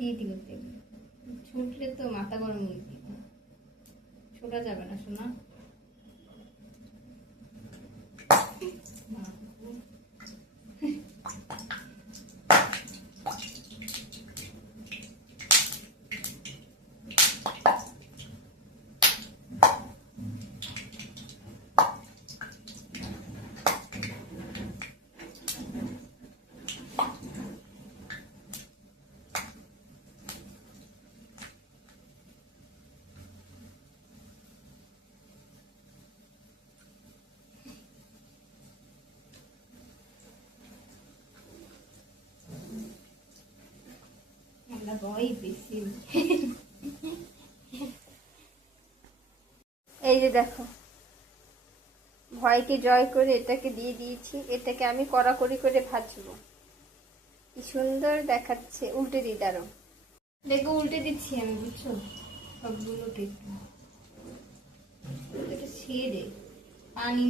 দিয়ে দিবে তেলে, ছুটলে তো মাথা গরম হয়ে দিবে, ছোটা যাবে না শোনা। এই যে দেখো, ভয়কে জয় করে এটাকে দিয়ে দিয়েছি। এটাকে আমি কড়াকড়ি করে ভাজবো। কি সুন্দর দেখাচ্ছে। উল্টে দিই, দাঁড়ো, দেখো উল্টে দিচ্ছি আমি, বুঝছো? সবগুলোকে একটু ছেড়ে পানি